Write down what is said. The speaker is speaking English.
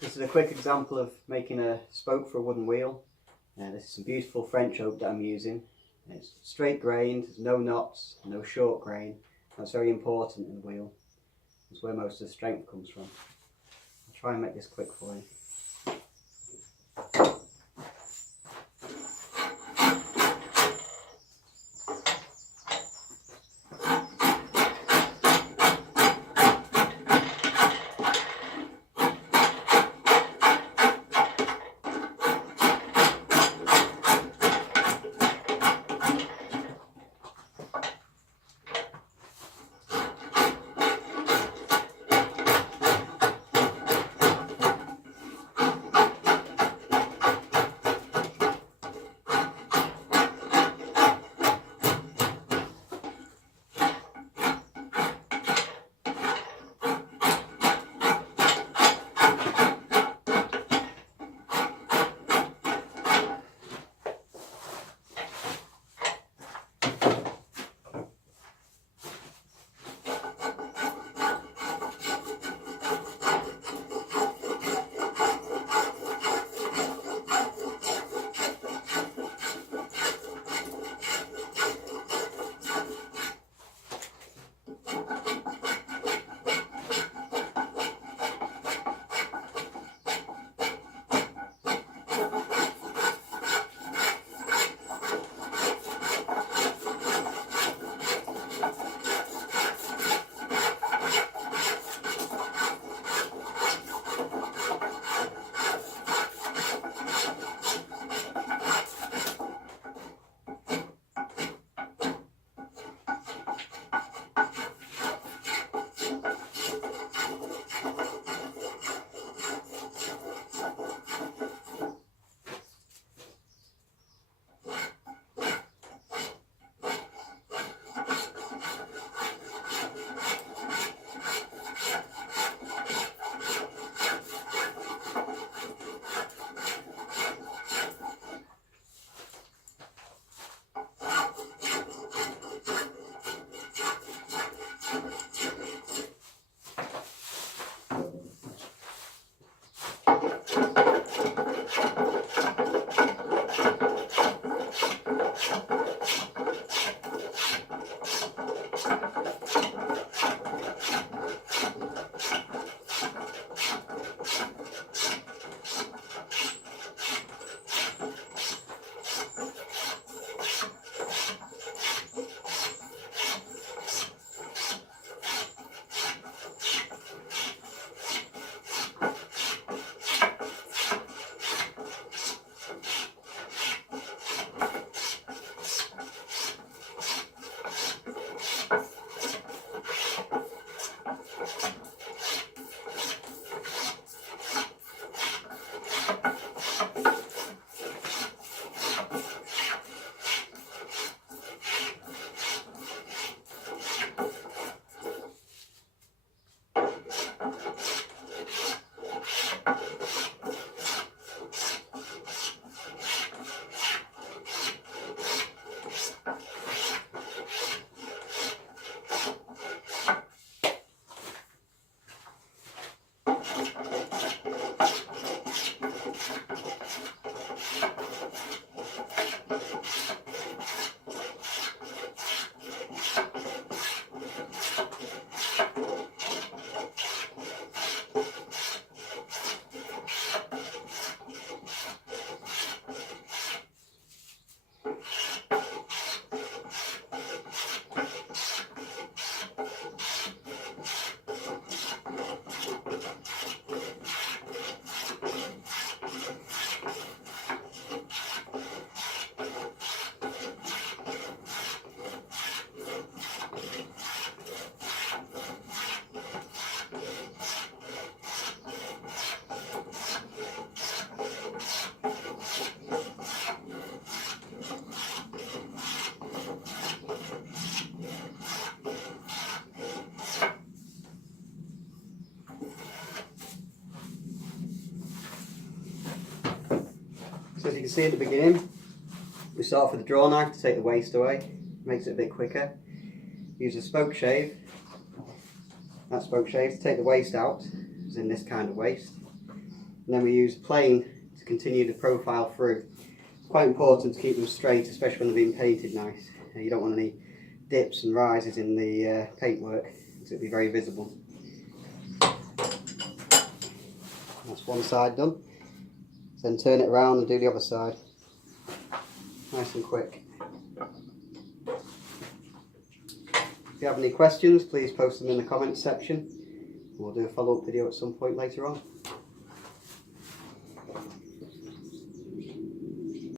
This is a quick example of making a spoke for a wooden wheel. This is some beautiful French oak that I'm using. It's straight grained, there's no knots, no short grain. That's very important in the wheel. That's where most of the strength comes from. I'll try and make this quick for you. So as you can see at the beginning, we start off with a draw knife to take the waste away, makes it a bit quicker. Use a spokeshave, that spokeshave, to take the waste out, as in this kind of waste. and then we use plane to continue the profile through. It's quite important to keep them straight, especially when they're being painted nice. You don't want any dips and rises in the paintwork, because it'll be very visible. That's one side done. Then turn it around and do the other side. Nice and quick. If you have any questions, please post them in the comments section. We'll do a follow-up video at some point later on.